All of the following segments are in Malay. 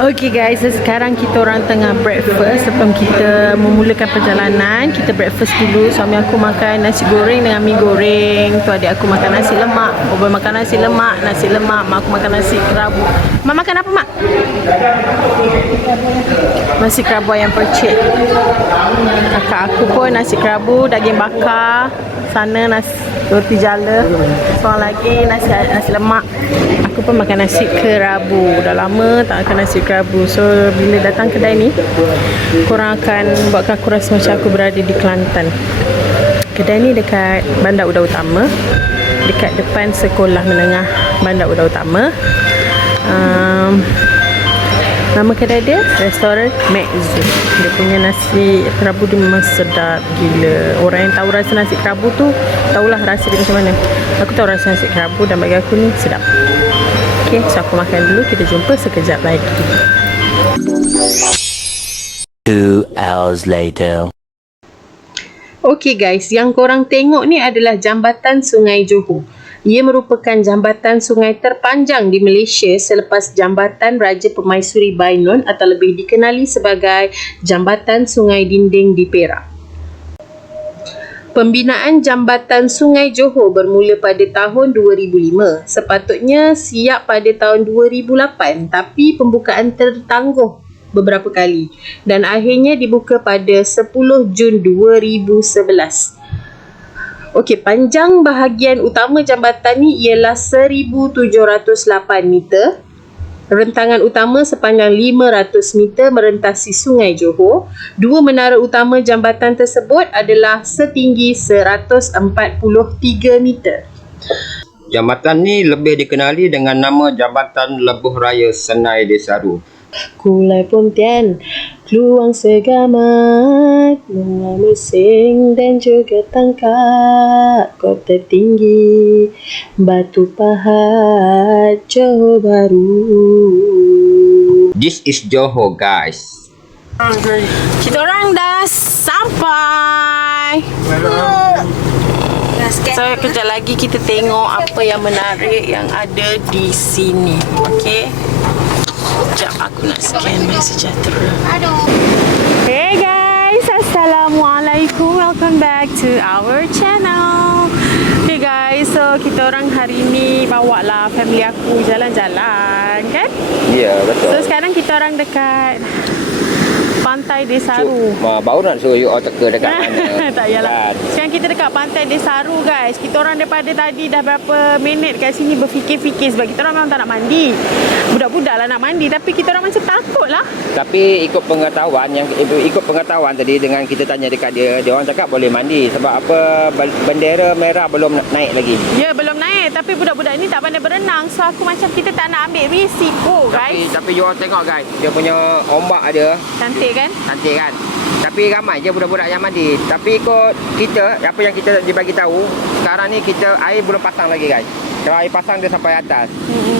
Okay guys, sekarang kita orang tengah breakfast. Sebelum kita memulakan perjalanan, kita breakfast dulu. Suami aku makan nasi goreng dengan mi goreng. Tu adik aku makan nasi lemak. Bobo makan nasi lemak. Mak aku makan nasi kerabu. Mak makan apa mak? Nasi kerabu ayam percik. Kakak aku pun nasi kerabu, daging bakar. Sana nasi roti jala. Seorang lagi nasi lemak. Aku pun makan nasi kerabu. Dah lama tak makan nasi kerabu. So bila datang kedai ni, korang akan buatkan aku rasa macam aku berada di Kelantan. Kedai ni dekat Bandar Udara Utama, dekat depan Sekolah Menengah Bandar Udara Utama. Nama kedai dia Restoran Mekzu. Dia punya nasi kerabu tu memang sedap gila. Orang yang tahu rasa nasi kerabu tu tahulah rasa dia macam mana. Aku tahu rasa nasi kerabu dan bagi aku ni sedap. Okay, so aku makan dulu. Kita jumpa sekejap lagi. 2 hours later. Okay guys, yang korang tengok ni adalah jambatan Sungai Johor. Ia merupakan jambatan sungai terpanjang di Malaysia selepas jambatan Raja Permaisuri Bainon atau lebih dikenali sebagai Jambatan Sungai Dinding di Perak. Pembinaan Jambatan Sungai Johor bermula pada tahun 2005. Sepatutnya siap pada tahun 2008 tapi pembukaan tertangguh beberapa kali dan akhirnya dibuka pada 10 Jun 2011. Okey, panjang bahagian utama jambatan ni ialah 1708 meter. Rentangan utama sepanjang 500 meter merentasi Sungai Johor. Dua menara utama jambatan tersebut adalah setinggi 143 meter. Jambatan ni lebih dikenali dengan nama Jambatan Lebuh Raya Senai Desaru. Kulai Pontian, Kluang Segamat, Bunga Musing dan juga Tangkak, Kota Tinggi, Batu Pahat, Johor Bahru. This is Johor guys. Kita orang dah sampai. So kejap lagi kita tengok apa yang menarik yang ada di sini. Okay. Sekejap aku nak scan Sejahtera. Hey guys, Assalamualaikum. Welcome back to our channel. Okay guys, so kita orang hari ni bawa lah family aku jalan-jalan kan? Ya, betul. So sekarang kita orang dekat Pantai Desaru. Baru nak suruh you all teka dekat mana. Tak yalah. Sekarang kita dekat Pantai Desaru guys. Kita orang daripada tadi dah berapa minit kat sini berfikir-fikir sebab kita orang memang tak nak mandi. Budak-budak lah nak mandi tapi kita orang macam takut lah. Tapi ikut pengetahuan tadi dengan kita tanya dekat dia orang cakap boleh mandi sebab apa bendera merah belum naik lagi. Ya, belum naik tapi budak-budak ni tak pandai berenang. So aku macam kita tak nak ambil risiko guys. Tapi you all tengok guys, dia punya ombak ada. Cantik kan? Cantik kan? Tapi ramai je budak-budak yang mandi. Tapi ikut kita, apa yang kita dibagi tahu, sekarang ni kita air belum pasang lagi guys. Kalau air pasang dia sampai atas.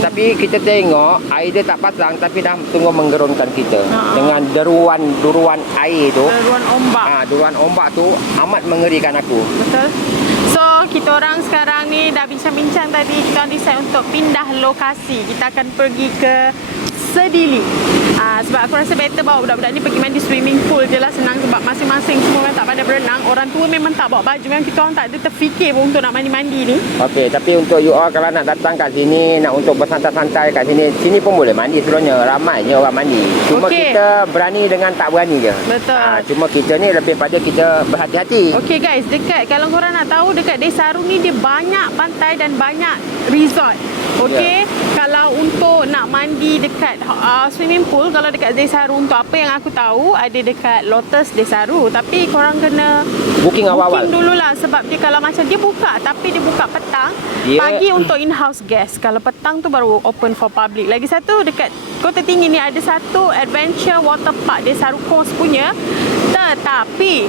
Tapi kita tengok air dia tak pasang tapi dah tunggu menggerunkan kita. Dengan deruan air tu. Deruan ombak. Deruan ombak tu amat mengerikan aku. Betul. So kita orang sekarang ni dah bincang-bincang tadi. Kita orang decide untuk pindah lokasi. Kita akan pergi ke Sedili. Sebab aku rasa better bawa budak-budak ni pergi mandi swimming pool je lah, senang sebab masing-masing semua orang tak pandai berenang. Orang tua memang tak bawa baju, memang kita orang tak ada terfikir pun untuk nak mandi-mandi ni. Okey, tapi untuk you all kalau nak datang kat sini, nak untuk bersantai-santai kat sini pun boleh mandi sebenarnya. Ramai je orang mandi. Cuma kita berani dengan tak berani je. Betul. Cuma kita ni lebih pada kita berhati-hati. Okey guys, dekat kalau korang nak tahu dekat Desaru ni dia banyak pantai dan banyak resort. Okey, kalau untuk nak mandi dekat swimming pool, kalau dekat Desaru untuk apa yang aku tahu ada dekat Lotus Desaru, tapi korang kena booking awal-awal dululah sebab dia kalau macam dia buka tapi dia buka petang, pagi untuk in-house guest. Kalau petang tu baru open for public. Lagi satu dekat Kota Tinggi ni ada satu adventure water park Desaru Coast punya, tetapi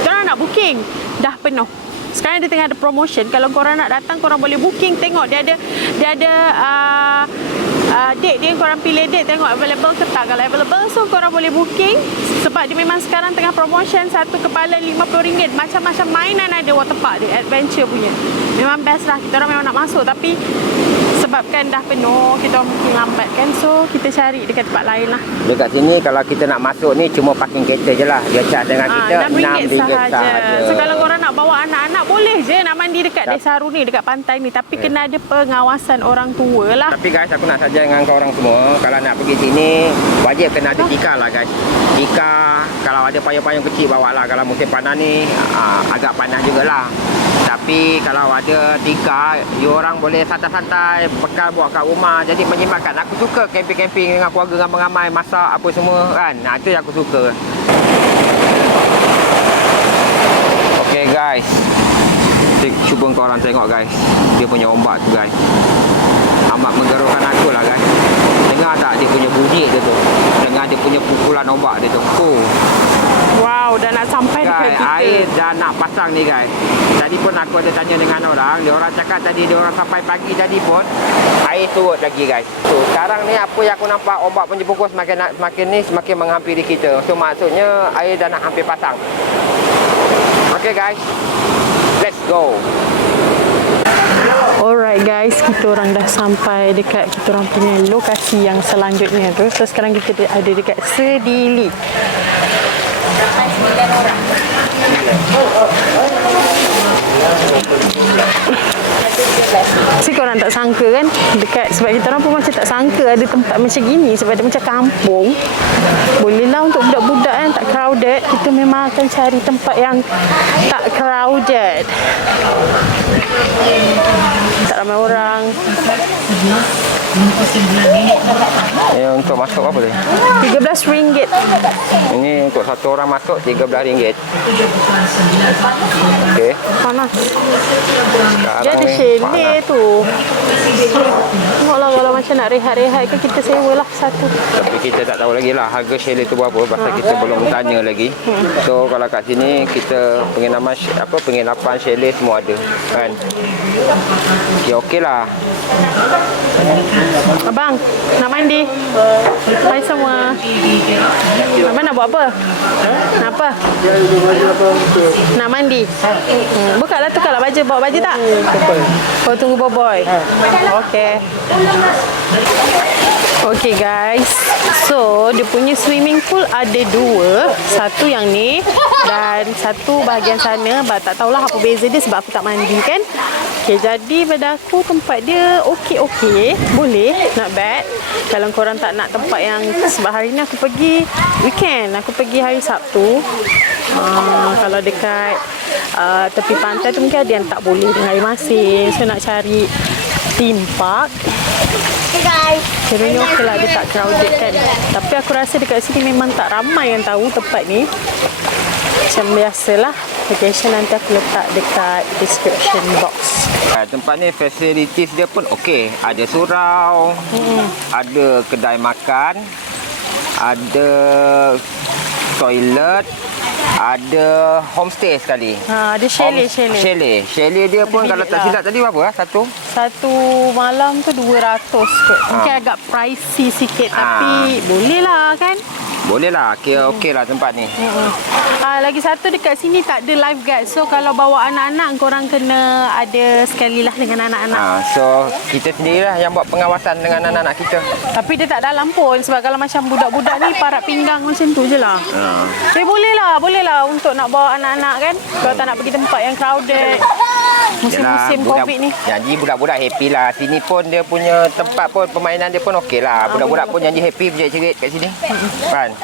korang nak booking dah penuh. Sekarang dia tengah ada promotion. Kalau korang nak datang, korang boleh booking. Tengok dia ada date dia. Korang pilih date, tengok available ke tak. Kalau available, so korang boleh booking. Sebab dia memang sekarang tengah promotion. Satu kepala RM50. Macam-macam mainan ada waterpark dia, adventure punya. Memang best lah. Kita orang memang nak masuk. Tapi disebabkan dah penuh, kita mungkin lambat kan. So kita cari dekat tempat lain lah. Dekat sini kalau kita nak masuk ni cuma parking kereta je lah. Dia charge dengan kita RM6 sahaja. So kalau korang nak bawa anak-anak, boleh je nak mandi dekat Desaru ni, dekat pantai ni. Tapi kena ada pengawasan orang tua lah. Tapi guys, aku nak saja dengan korang semua, kalau nak pergi sini wajib kena ada tikar lah guys. Tikar, kalau ada payung-payung kecil bawa lah. Kalau musim panas ni agak panas jugalah. Tapi kalau ada tikar, you orang boleh santai-santai bekal buat kat rumah. Jadi menjimatkan. Aku suka camping-camping dengan keluarga ramai-ramai, masak apa semua kan. Itu yang aku suka. Okay guys, cuba korang tengok guys, dia punya ombak tu guys, amat menggerukan aku lah guys. Dengar tak dia punya bunyi dia tu, dengar dia punya pukulan ombak dia tu. Wow, dah nak sampai dekat guys, kita. air dah nak pasang ni guys. Tadi pun aku ada tanya dengan orang, dia orang cakap tadi dia orang sampai pagi tadi pun air turut lagi guys. So sekarang ni apa yang aku nampak, ombak punya pukul semakin menghampiri kita. So maksudnya air dah nak hampir pasang. Okay guys, let's go. Alright guys, kita orang dah sampai dekat kita orang punya lokasi yang selanjutnya tu. So sekarang kita ada dekat Sedili. Si korang tak sangka kan dekat, sebab kita orang pun macam tak sangka ada tempat macam gini, sebab dia macam kampung. Bolehlah untuk budak-budak yang tak crowded. Kita memang akan cari tempat yang tak crowded, tak ramai orang. Untuk masuk apa tadi? RM13. Ini untuk satu orang masuk RM13. Okey. Panas. Sekarang Dia ada ni chalet panas. tu. Tengoklah kalau macam nak rehat-rehat ke, kita sewa lah satu. Tapi kita tak tahu lagi lah harga chalet tu berapa, pasal kita belum tanya lagi. So kalau kat sini kita penginapan chalet semua ada kan. Okey lah. Abang, nak mandi? Hai semua. Abang nak buat apa? Nak apa? Nak mandi? Buka lah, tukar lah baju. Bawa baju tak? Oh, tunggu boboy. Okey. Okey guys, so dia punya swimming pool ada dua, satu yang ni dan satu bahagian sana. Tak tahulah apa beza dia sebab aku tak mandi kan. Okey, jadi pada aku tempat dia okey, boleh, not bad. Kalau korang tak nak tempat yang, sebab hari ni aku pergi weekend, aku pergi hari Sabtu. Kalau dekat tepi pantai tu mungkin ada yang tak boleh dengan air masin, so nak cari theme park. Hey guys. Kiranya okey lah, dia tak crowded kan. Tapi aku rasa dekat sini memang tak ramai yang tahu tempat ni. Macam biasalah, location nanti aku letak dekat description box. Tempat ni facilities dia pun okey. Ada surau, ada kedai makan, ada toilet, ada homestay sekali. Ada chalet. Chalet dia pun kalau tak silap tadi berapa lah? Satu malam tu 200 kot. Mungkin agak pricey sikit tapi boleh lah kan. Boleh lah, okey lah tempat ni. Lagi satu dekat sini tak ada lifeguard. So kalau bawa anak-anak, korang kena ada sekali lah dengan anak-anak. So kita sendirilah yang buat pengawasan dengan anak-anak kita. Tapi dia tak dalam pun, sebab kalau macam budak-budak ni parat pinggang macam tu je lah. Boleh lah untuk nak bawa anak-anak kan. Kalau tak nak pergi tempat yang crowded musim-musim COVID ni. Janji budak-budak happy lah. Sini pun dia punya tempat pun, permainan dia pun okey lah. Budak-budak pun janji happy berjerit-jerit kat sini. Kan?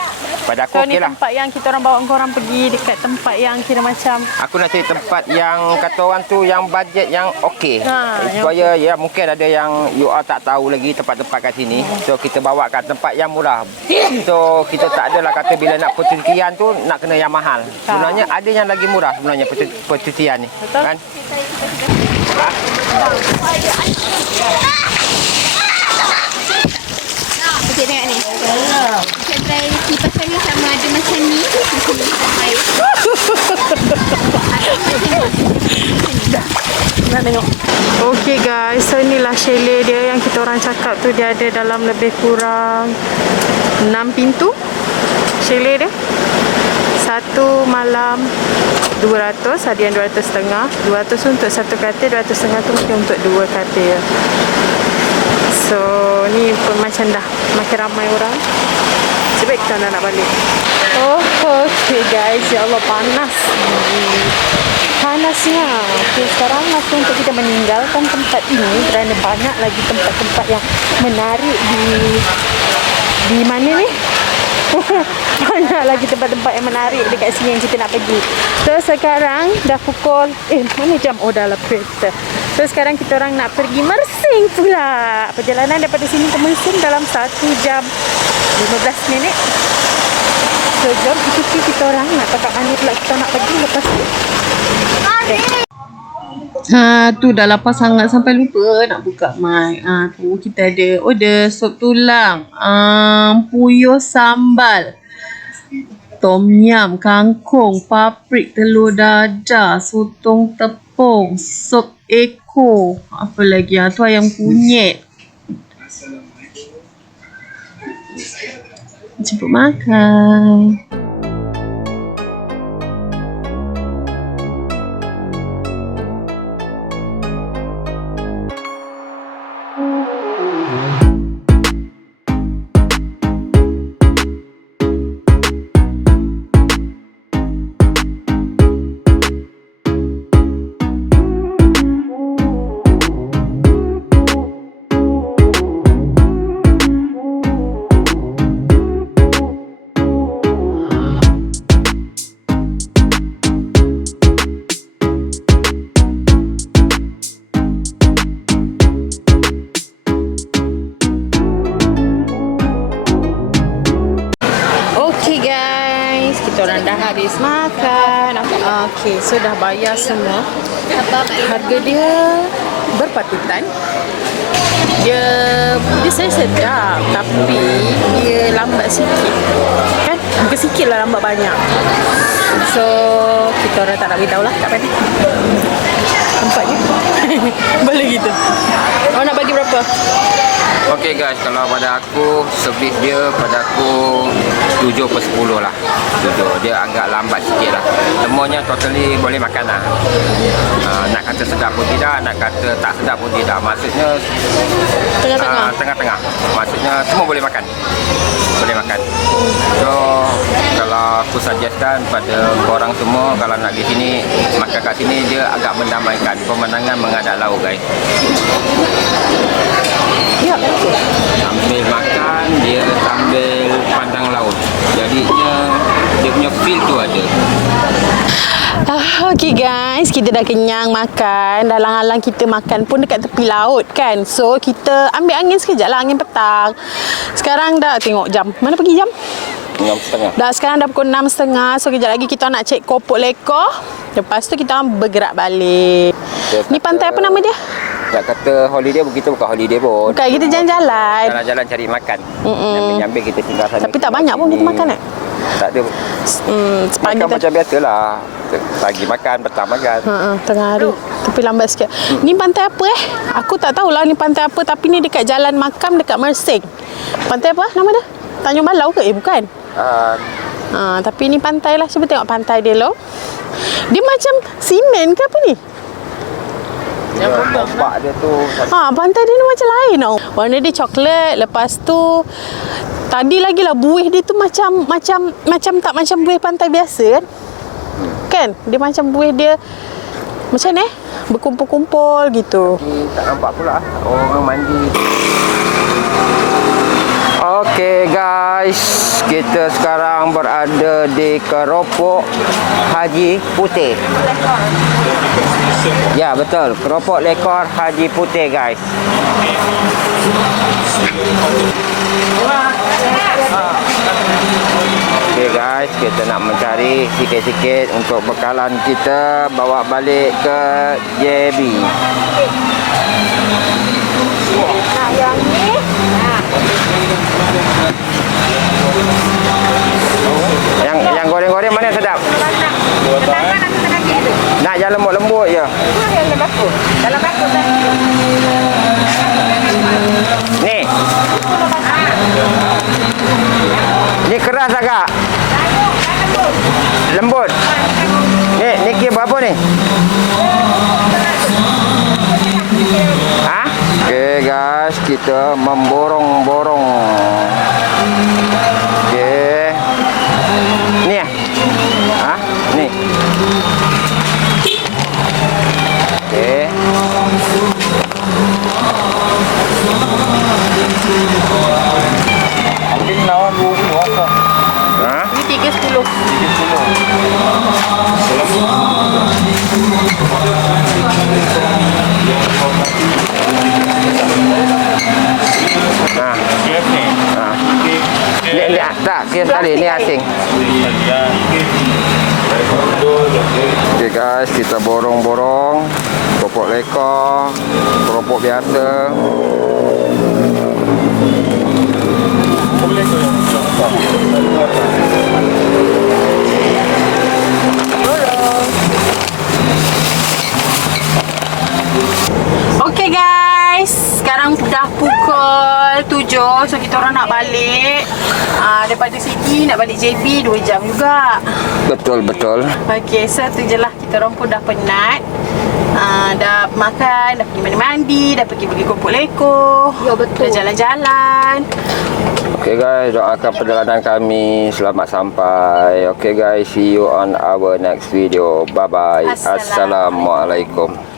Pada aku okey lah. Ni tempat yang kita orang bawa korang pergi dekat tempat yang kira macam, aku nak cari tempat yang kata orang tu yang bajet yang okey. Supaya ya mungkin ada yang you all tak tahu lagi tempat-tempat kat sini. So kita bawa kat tempat yang murah. So kita tak adalah kata bila nak percutian tu nak kena yang mahal. Sebenarnya ada yang lagi murah sebenarnya percutian ni. betul? Kan? Okey, tengok ni. Kita try kipasan ni sama ada macam ni. Macam ni. Air. Nak tengok. Okey guys, so inilah chalet dia yang kita orang cakap tu. Dia ada dalam lebih kurang 6 pintu chalet dia. Satu malam 200, ada yang 200 setengah. 200 untuk satu katil, 200 setengah tu mungkin untuk dua katil. So ni pun macam dah makin ramai orang. Sebab kita nak balik. Oh, okay guys. Ya Allah, panas. Panasnya. Okay, sekarang waktu untuk kita meninggalkan tempat ini kerana banyak lagi tempat-tempat yang menarik di mana ni? Banyak lagi tempat-tempat yang menarik dekat sini yang kita nak pergi. So sekarang dah pukul mana jam? Oh, dah lebih kita. So sekarang kita orang nak pergi Mersing pula. Perjalanan daripada sini ke Mersing dalam 1 jam 15 minit. So jom ikuti kita orang nak kat mana pula kita nak pergi lepas ni. Tu dah lapar sangat sampai lupa nak buka mic. Tu kita ada order sop tulang, puyuh sambal, tom yum, kangkung, paprik, telur dadah, sotong tepung, sop ekor, apa lagi? Tu ayam kunyit. Jemput makan. Orang dah habis makan. Okay, so dah bayar semua. Harga dia berpatutan. Dia saya sedap, tapi dia lambat sikit. Kan? Bukan sikit lah, lambat banyak. So, kita orang tak nak beritahu lah kat mana. Nampaknya. Boleh gitu. Awak nak bagi berapa? Okay guys, kalau pada aku servis dia pada aku 7/10 lah. 7. Dia agak lambat sikit lah. Semuanya totally boleh makan lah. Nak kata sedap pun tidak, nak kata tak sedap pun tidak. Maksudnya tengah-tengah. Maksudnya semua boleh makan. Boleh makan. So kalau aku suggestkan pada korang semua, kalau nak di sini makan kat sini, dia agak mendamaikan. Pemandangan menghadap laut guys. Ya. Sambil makan, dia sambil pandang laut. Jadinya dia punya feel tu ada. Okay guys, kita dah kenyang makan. Dalang-alang kita makan pun dekat tepi laut kan. So kita ambil angin sekejap lah, angin petang. Sekarang dah tengok jam. Mana pergi jam? 6.30. Dah sekarang dah pukul 6.30. So kejap lagi kita nak cek Kopok Lekor. Lepas tu kita bergerak balik. Ni pantai apa nama dia? Tak kata holiday, begitu bukan holiday pun. Bukan, kita jalan-jalan. Jalan-jalan cari makan. Nyambil-nyambil kita tinggal sana. Tapi tak banyak pun kita makan kan? Tak ada. Sepagi makan macam biasalah. Pagi makan, petang makan. Tengah hari. Tapi lambat sikit. Ni pantai apa Aku tak tahulah ni pantai apa. Tapi ni dekat Jalan Makam dekat Mersing. Pantai apa nama dia? Tanjung Balau ke? Bukan. Tapi ni pantai lah. Cuba tengok pantai dia loh. Dia macam simen ke apa ni? Nampak dia tu. Pantai dia ni macam lain tau. Warna dia coklat. Lepas tu tadi lagi lah buih dia tu macam tak macam buih pantai biasa kan? Kan? Dia macam buih dia macam ni berkumpul-kumpul gitu. Tak nampak pula orang mandi. Okay guys, kita sekarang berada di Keropok Haji Putih. Ya betul, Keropok Lekor Haji Putih guys. Okay guys, kita nak mencari sikit-sikit untuk bekalan kita bawa balik ke JB. Yang ni. Yang goreng-goreng mana sedap? Nak yang lembut-lembut je. Dalam batu. Ni. Ni keras tak kak? Lembut. Ni kira berapa ni? Okay guys, kita kita memborong-borong. Okey. Ni ah. Ha? Ni. Okey. Mungkin lawan 20 apa? Ha? Ini 310. Ha. Yes ni. Ha. Ni tak kira sekali ni asing. Okey guys, kita borong-borong keropok leka, keropok biasa. Okay guys, sekarang dah pukul 7. So kita orang nak balik daripada sini nak balik JB 2 jam juga. Betul. Okay, so tu je lah. Kita orang pun dah penat. Dah makan, dah pergi mandi-mandi, dah pergi kumpul leko. Ya, betul. Dah jalan-jalan. Okay guys, doakan perjalanan kami selamat sampai. Okay guys, see you on our next video. Bye bye. Assalamualaikum.